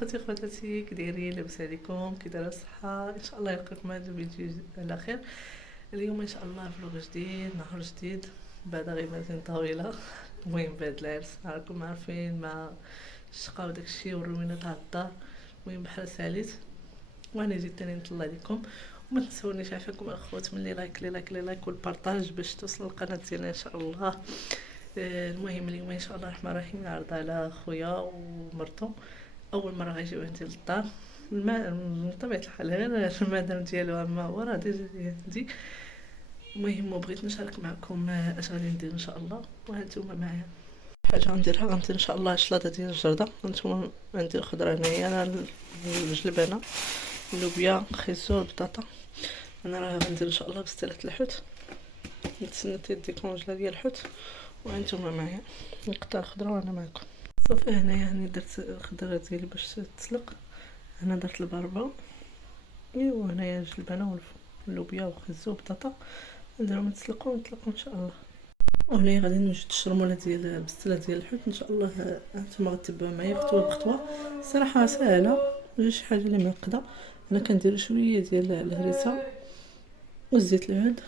خوتي خواتاتي كي دايرين؟ لاباس عليكم؟ كي دايره الصحه؟ ان شاء الله يلقاكم هذا الفيديو على خير. اليوم ان شاء الله فلوغ جديد، نهار جديد بعد غيبه طويله. المهم بعد العرس راكم عارفين مع الشقا وداكشي والروينه تاع الدار. المهم بحال ساليت وانا جيت تاني نطلع لكم. وما تنسونيش عافاكم الاخوات من لي لايك لي لايك لي لايك والبارطاج باش توصل القناه ديالنا ان شاء الله. المهم اليوم ان شاء الله الرحمن الرحيم نعرض على خويا ومرتو اول مره غيجيو عندي للدار. من طبيعه الحال غير المدام ديالو اما هو راه ديجا. المهم بغيت نشارك معكم اش غادي ندير ان شاء الله، وهانتوما معايا. حاجه غنديرها غندير ان شاء الله شلاضه ديال الجرده. هانتوما غندير خضره هنايا، انا الجلبانه، اللوبيا، خيزو، البطاطا. انا راه غندير ان شاء الله بستله الحوت، نتسنى ديكونجلا ديال الحوت. وانتم معايا نقطع الخضره وانا معكم. صافي هنايا راني درت الخضره ديالي باش تسلق. انا درت البربه ايوا، هنايا الجلبانه واللوبيا وخزو وبطاطا نديرهم يتسلقوا ونطلقوا ان شاء الله. وهنايا غادي نوجد الشرموله ديال البستله ديال الحوت ان شاء الله. انتم غتبعوا معايا خطوه بخطوه، صراحه سهله ماشي حاجه اللي معقده. انا كندير شويه ديال الهريسه والزيت العود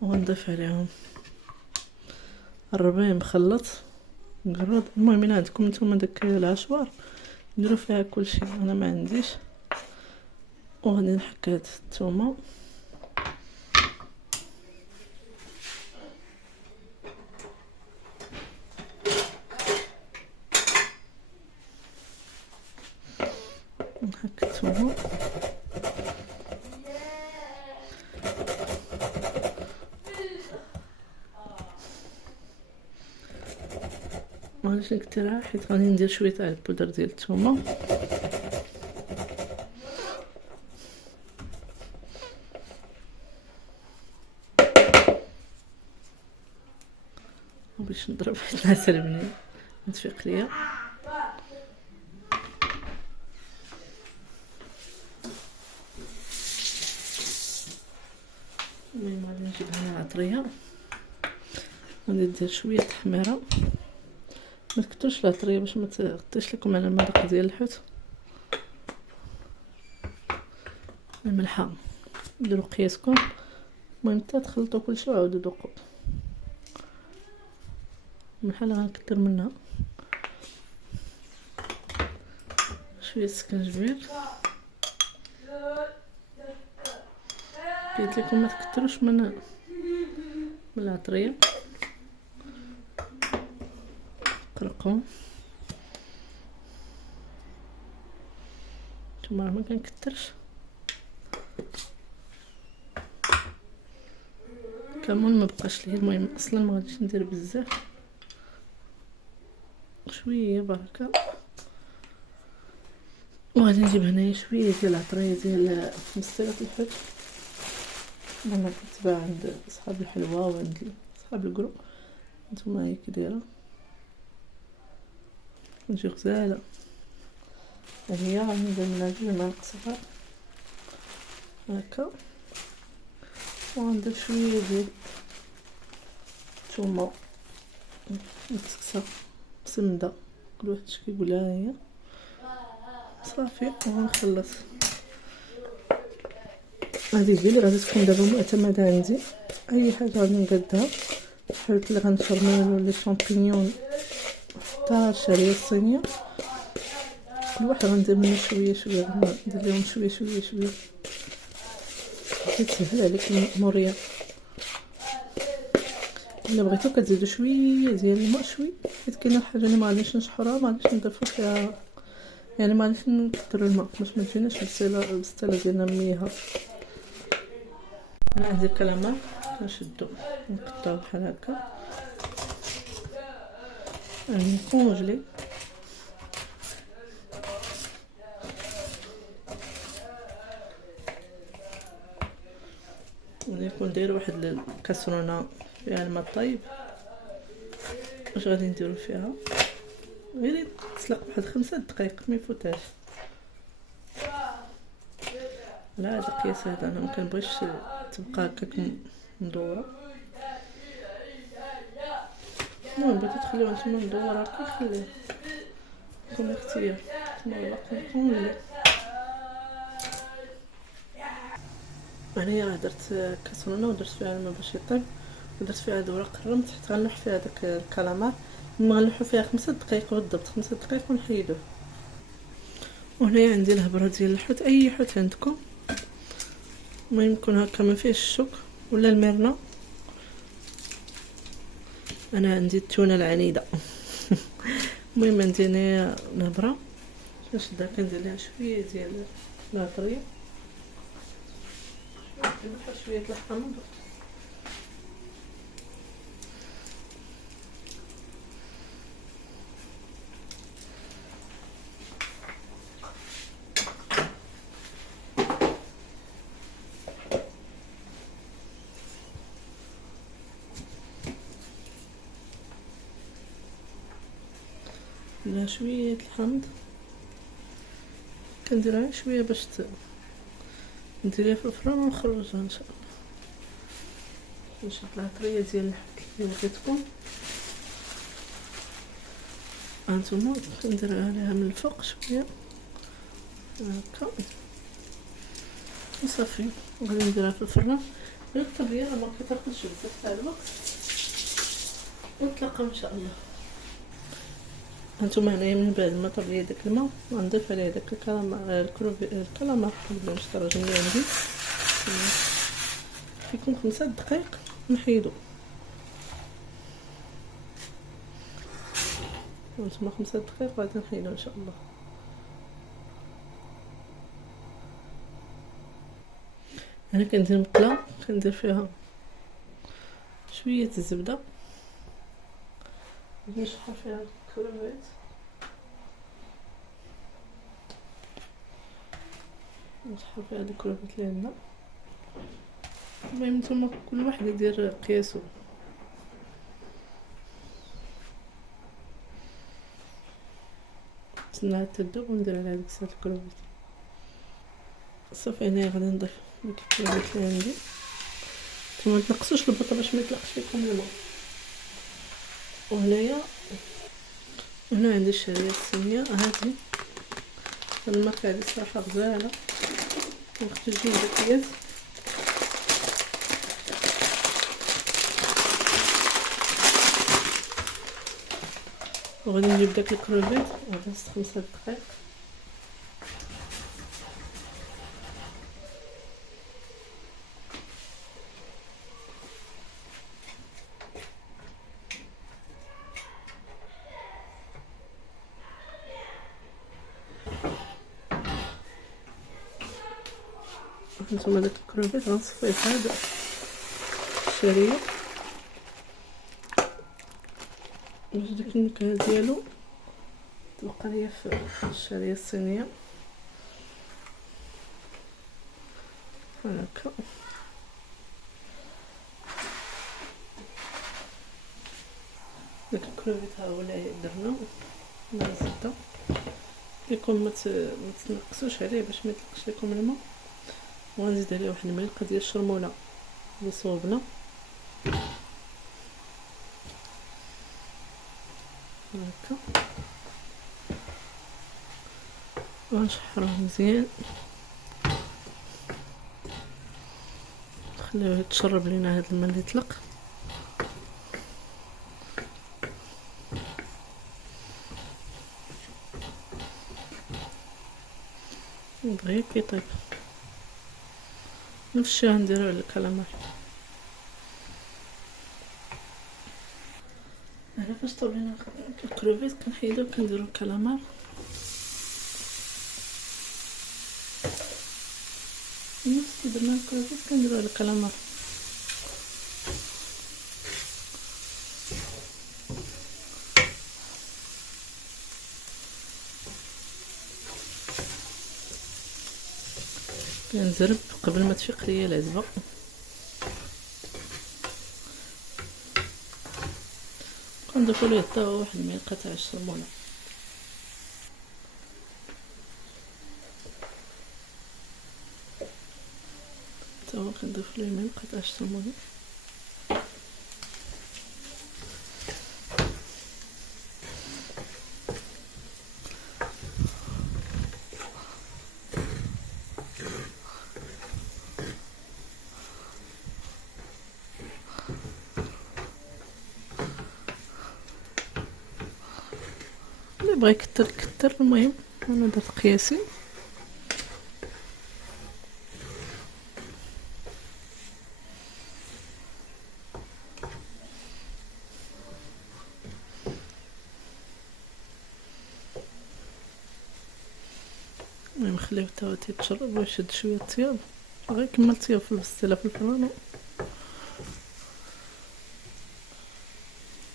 ونضيف عليهم الربيع مخلط مقرود. المهم الا عندكم نتوما داك العشوار نديرو فيها كلشي، انا ما عنديش. وغادي نحك هاد الثومه نحك الثومه معليش نكثرها حيت غادي ندير شويه تاع البودر ديال الثومه. وباش نضرب حيت العسل بنين متفيق ليا. المهم غادي نجيب هنا العطريه، غادي ندير شويه التحميره، ما تكثرش العطريه باش ما تغطيش لكم على المذاق ديال الحوت. الملحه ديروا قياسكم، المهم حتى تخلطوا كلشي وعاودوا ذوقوا. الملحه اللي غنكثر منها شويه السكنجبير. قلت لكم ما تكثروش من العطريه. قرقوم نتوما ما كنكثرش. كمون ما بقاش ليه، المهم اصلا ما غاديش ندير بزاف، شويه بركه. وغادي نجيب هنايا شويه ديال العطريه ديال مسيره الحوت. انا كنتباع عند صحاب الحلوى وعند صحاب الكرو. نتوما هي كي دايره تجي غزاله. هي غندير منها 2 معالق صغار هكا، وغندير شويه ديال الثومه مكسكسه مسمده، كل واحد اش كيقولها هي. صافي وغنخلص. هذه هي اللي غادي تكون دابا معتمده عندي. اي حاجه غادي نقادها الحوت اللي غنشرمل ولا شامبينيون حتى الشعريه الصينيه، كل واحد غندير منه شويه شويه، ندير لهم شويه شويه شويه كتسهل عليكم الاموريه. الا بغيتو كتزيدوا شويه ديال الماء شويه، حيت كاينه الحاجه اللي ما غاديش نشحرها، ما غاديش نضيفو فيها، يعني ما غاديش نكثروا الماء باش ما تجيناش البستله ديالنا ميها. انا عندي كلامه كنشدو نقطعو بحال هكا نكونجلي. ونكون داير واحد الكاسرونه فيها الماء طايب. واش غادي نديرو فيها؟ غير تسلق واحد 5 دقائق ما يفوتاش. لا هذا قياس، هذا انا ما كنبغيش تبقى هكاك مدوره. المهم بغيتو تخليوها نتوما مدوره هكا خليوها. كم اختيار والله كنكون لا. هنايا راه درت كاسرونه ودرت فيها الماء باش يطيب، ودرت فيها هاد ورق الرمل حتى غنلوح فيها داك الكالامار. غنلوحو فيها 5 دقائق بالضبط، 5 دقائق ونحيدوه. وهنايا عندي الهبره ديال الحوت، اي حوت عندكم، المهم يكون هكا ما فيهش الشوك ولا المرنه. انا عندي التونه العنيده. المهم عندي هنايا الهبره، كنشدها كندير ليها شويه ديال العطريه، شويه الحامض، لا شويه الحامض كنديرها شويه باش نديرها في الفران ونخرجها ان شاء الله. نشد العطريه ديال الحوت اللي بغيتكم هانتوما، كنديرها عليها من الفوق شويه هكا وصافي. وغادي نديرها في الفران. هاد الطبيه راه ما كتاخدش بزاف تاع الوقت، ونتلاقاو ان شاء الله. هانتوما هنايا من بعد ما طاب ليا داك الماء غنضيف عليه داك الكالامار اللي مشطرج اللي عندي، فيكون 5 دقائق نحيدو. هانتوما 5 دقائق غادي نحيدو ان شاء الله. انا كندير مقله كندير فيها شويه الزبده، نشحر فيها الكروفيت، نشحر فيها هاد الكروفيت اللي عندنا. المهم نتوما كل واحد يدير قياسو. نستناها تذوب وندير عليها ديك الساعه الكروفيت. صافي هنايا غادي نضيف ديك الكروفيت اللي عندي. نتوما متنقصوش البطه باش ما يطلقش فيكم الماء. وهنايا هنا عندي الشعريه الصينيه هادي، الماكله هادي صراحه غزاله وختي جوج دقيقات. وغادي نجيب داك الكروفيت وغادي نسخ 5 دقائق. هانتوما داك الكروفيت غنصفيه في هاد الشعريه باش ديك النكهه ديالو تبقى ليا في الشعريه الصينيه هكا. داك الكروفيت ها هو اللي درنا مع الزبده. ليكم ما تنقصوش عليه باش ما يطلقش لكم الماء. وغنزيد عليه واحد الملعقه ديال الشرموله اللي صوبنا هكا، ونشحروه مزيان نخليوه يتشرب لينا هاد الماء اللي يطلق. نبغي كيطيب نفس الشيء غنديرو على الكالامار. انا فاش طاب لينا الكروفيت كنحيدو كنديرو الكالامار. نفس كي درنا الكروفيت كنديرو على الكالامار. كنزرب قبل ما تفيق ليا العزبه. كنضيفو ليه حتى واحد الملعقه تاع الشرموله. حتى هو كنضيف ليه ملعقه تاع الشرموله. اللي بغى يكتر يكتر. المهم انا درت قياسي. المهم خليه حتى هو تيتشرب ويشد شويه الطياب، غير كمل طياب في البسطيله في الفران.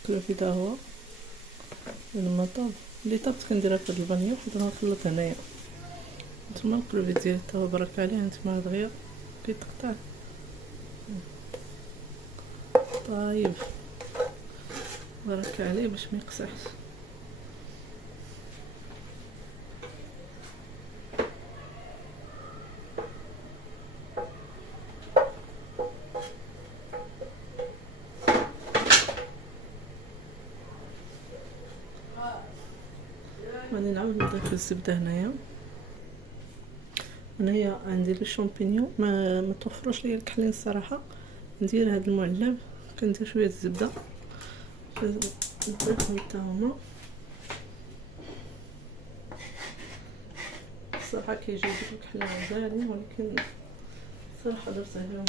الكلوفيت هو لما طاب اللي طابت كنديرها في هاد الفانيا حيت غنخلط هنايا. نتوما الكلوفيت ديالي حتى هو برك عليه، نتوما دغيا كيتقطع طايب، برك عليه باش ما يقصحش. غادي نعاود نضيف الزبده هنايا. هنايا عندي لي شامبينيون ما توفروش ليا الكحلين الصراحه. ندير هاد المعلب، كندير شويه الزبده نضيفهم حتى هما. الصراحه كيجيو ديك الكحلين غزالين، ولكن صراحه درت عليهم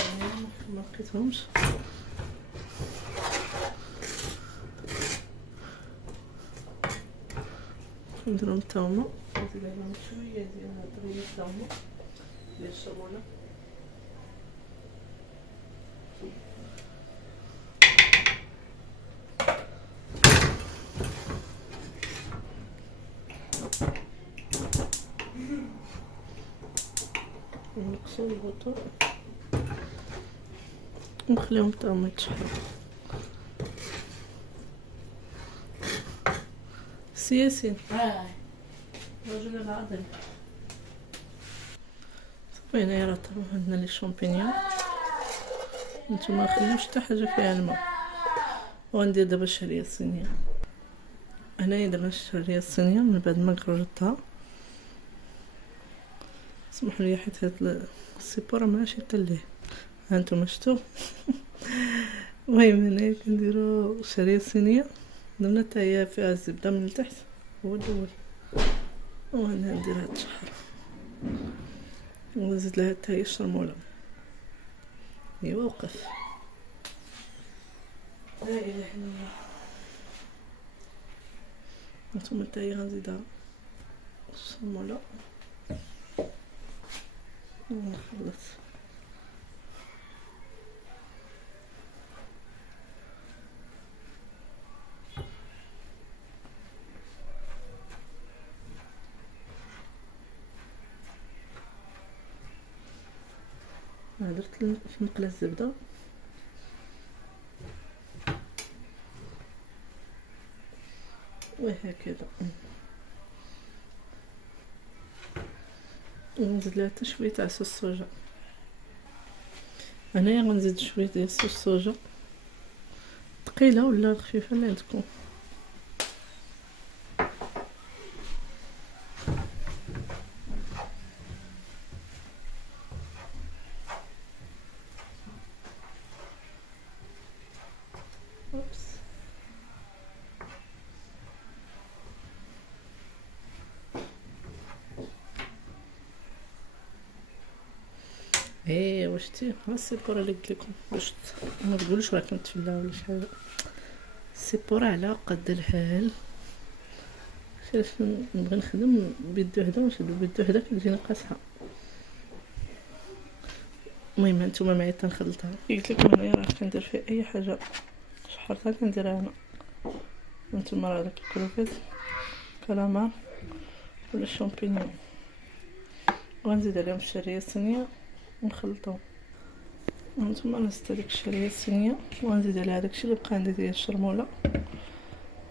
ما لقيتهمش. نديرهم حتى هما، نزيد عليهم شويه ديال الدريه حتى هما ديال الشمونه. نقصو البطون ونخليهم حتى هما يتشحروا. سياسين رجل العادل. صافي هنايا راه طابو عندنا لي شامبينيون. نتوما مخليوش حتى حاجه فيها الماء. وغندير دابا الشعريه الصينيه. هنايا دابا الشعريه الصينيه من بعد ما قررتها. اسمحوا لي حيت هاد السيبوره ماشي حتى ليه، ها نتوما شفتوا. المهم هنايا كنديرو الشعريه الصينيه، درنا حتى هي فيها الزبده من التحت هو الاول، وهنا ندير هاد الشحر ونزيد لها حتى هي الشرموله. ايوا وقف. لا اله الا الله. نتوما حتى هي غنزيدها الشرموله ونخلط. درت في مقله الزبده وهكذا، ونزيد لها حتى شويه تاع صوص الصوجا. هنايا غنزيد شويه ديال صوص الصوجا، ثقيله ولا خفيفه اللي عندكم. ايه وشتي ها السيبوره اللي قلت لكم، باش ما تقولوش راه كنتفلا ولا شي حاجه. السيبوره على قد الحال. علاش نبغي نخدم بيد وحده ونشدو بيد وحده كتجيني قاصحه. المهم هانتوما معايا تنخلطها. قلت لكم هنايا راه كندير فيه اي حاجه شحرتها كنديرها هنا. هانتوما راه داك الكروفيت كالامار ولا الشامبينيون، وغنزيد عليهم الشعريه الصينيه ونخلطهم. هانتوما انا زدت هذيك الشعريه الصينيه وغنزيد عليها داكشي اللي بقى عندي ديال الشرموله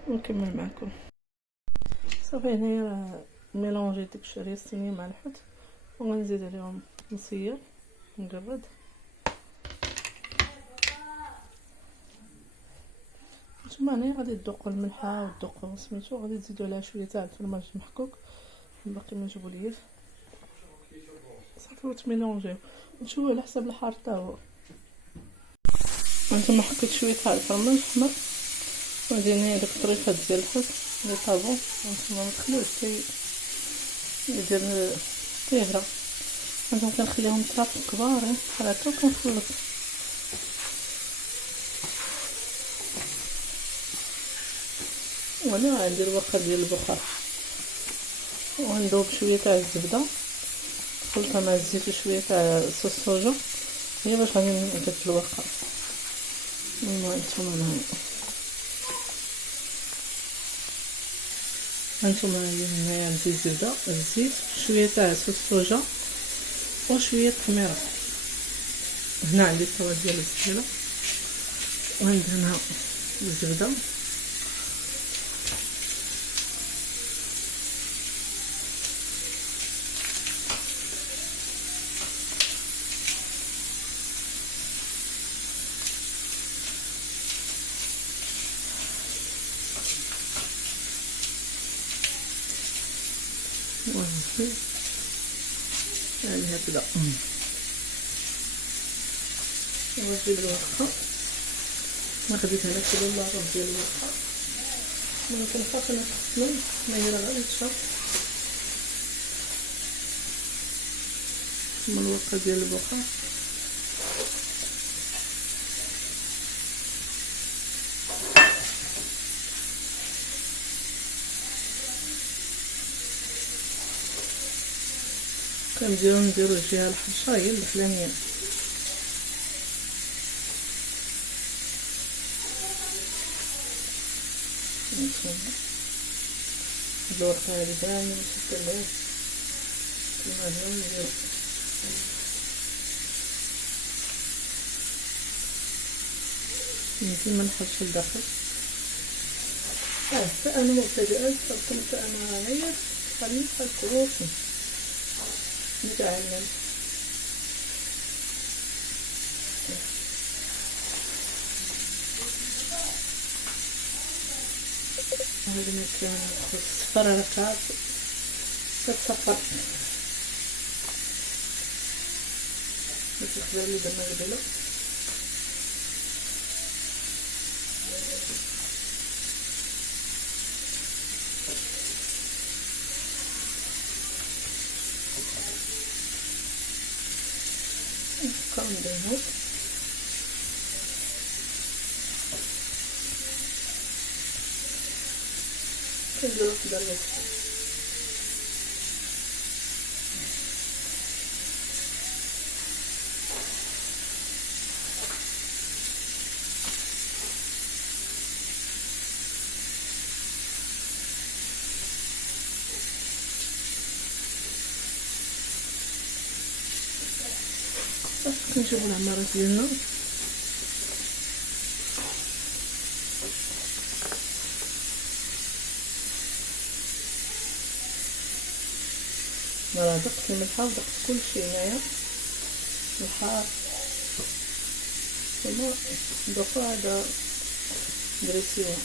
ونكمل معكم. صافي هنايا راه ميلونجيت ديك الشعريه الصينيه مع الحوت، وغنزيد عليهم مصير مقرد. نتوما هنايا غادي تذوقوا الملحه وتذوقوا سميتو، غادي تزيدوا عليها شويه تاع الفرماج المحكوك باقي ما جبوليش. صافي وتميلونجيو نشوفوا على حسب الحار حتى هو. هانتوما حكيت شويه تاع الفرماج حمر، وهادي هنايا ديك الطريقه ديال الحوت لي طابون نتوما متخلوش يدير طيهرة. هانتوما كنخليهم طرافق كبار بحال هكا وكنخلط. وانا غندير واخا ديال البخار وغنذوب شويه تاع الزبده خلطها مع الزيت وشويه تاع صوص صوجا هي باش غادي ندير في الورقه. هانتوما معايا هنايا عندي الزبده الزيت شويه تاع صوص صوجا وشويه خميره. هنا عندي الطاوه ديال الزبيله وندهنها بالزبده وهذه هكذا. وهذه الورقه ما خديتها لك كده اللاصق ديال الورقه ممكن نحط نقسمو ما هي غير تشرب من الورقه ديال البخار. نديرو فيها الحبشه هي الفلانيه. الورقه هذه باينه مشكله كما هنا نديرو يمكن ما نحطش الداخل. انا مبتدئه كنت انا غير خليني نحط نتعلم. هذه مثلا الصفر ركعات تتصفر بتخبر لي درنا قبيله. كنديرو كنديرو كدا كنجيبو العمارات ديالنا راه دقت الملحه ودقت كلشي هنايا ملحه ثم دوكا هذا دريسيوه.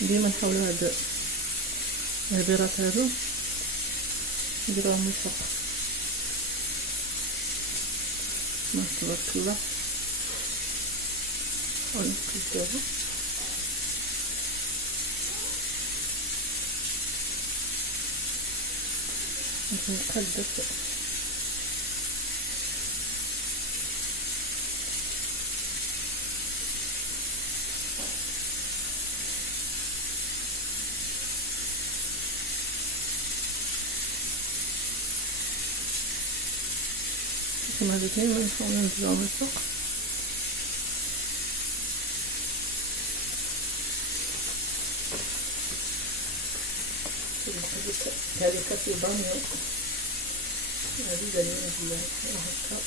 ديما نحاولوا هاد البيرات هادو نديروهم من الفوق. ما تبارك الله ونقلبوها نقلب كما هذا دايما نحاول ننزلو من الفوق. هذه كاسي بانيو هذه دايما نزلوها هكا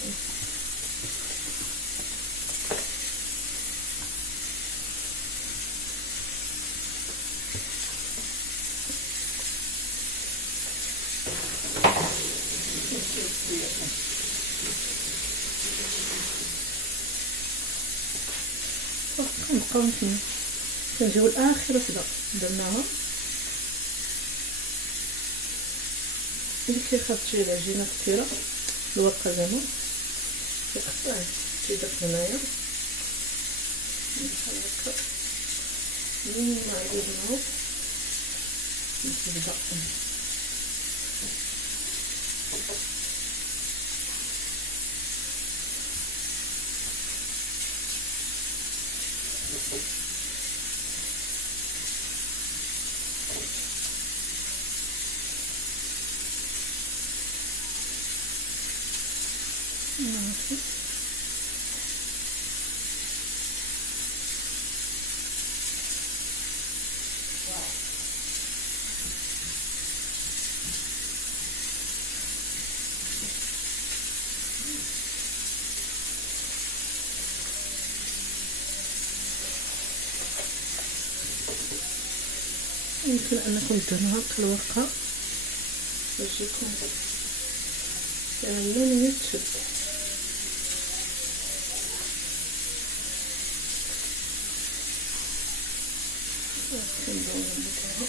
كنبقاو كنجيو لاخر وحده درناها اللي كيخاف تجي العجينه كثيره الورقه زعما كيقطع تيدق هنايا بحال هكا من ما عجبناو نبدا ماشي يمكن انكم ديروها هكا الورقه تجيكم يعني اللون يتشد كنبداو نربطوها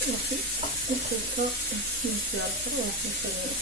صافي نخلطها نمشي على الفرن ونخليها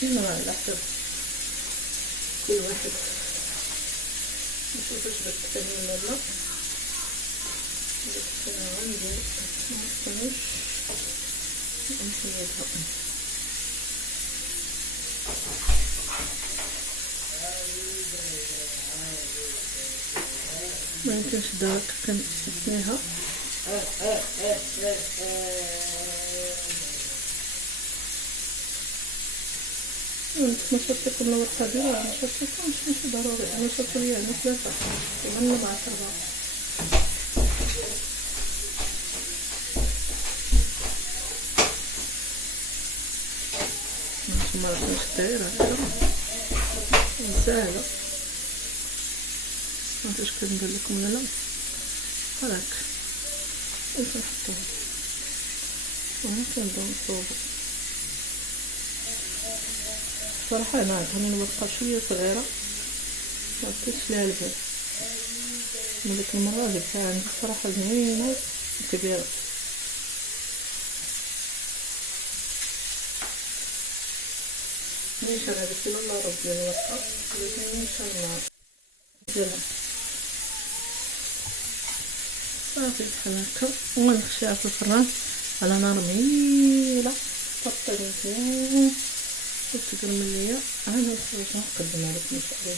زينة على حسب كل واحد نشوف واش بغيت تكمل ولا لا. بغيت غندير معرفتهاش ونحيدها. ميمكنش داك كنثنيها ما شفتكم الورقة ديالها ما شفتكمش ماشي ضروري انا شفت ليا انا ثلاثة وغنى مع 4 ما عرفتش دايرة ساهلة معرفتش كندير لكم ولا لا بحال هكا ونحطوها ونبداو نصوبو. صراحة انا عجبني الورقة شوية صغيرة مبقيتش ليها البال من ديك المرة جبتها عندي صراحة زوينة كبيرة. نيشان هذيك لا رب ديال الورقة نيشان ديالها صافي بحال هكا ونخشيها في الفران على نار مهيلة طبقة مزيان وتقرمل ليا. انا نخرجها نقدمها لكم ان شاء الله.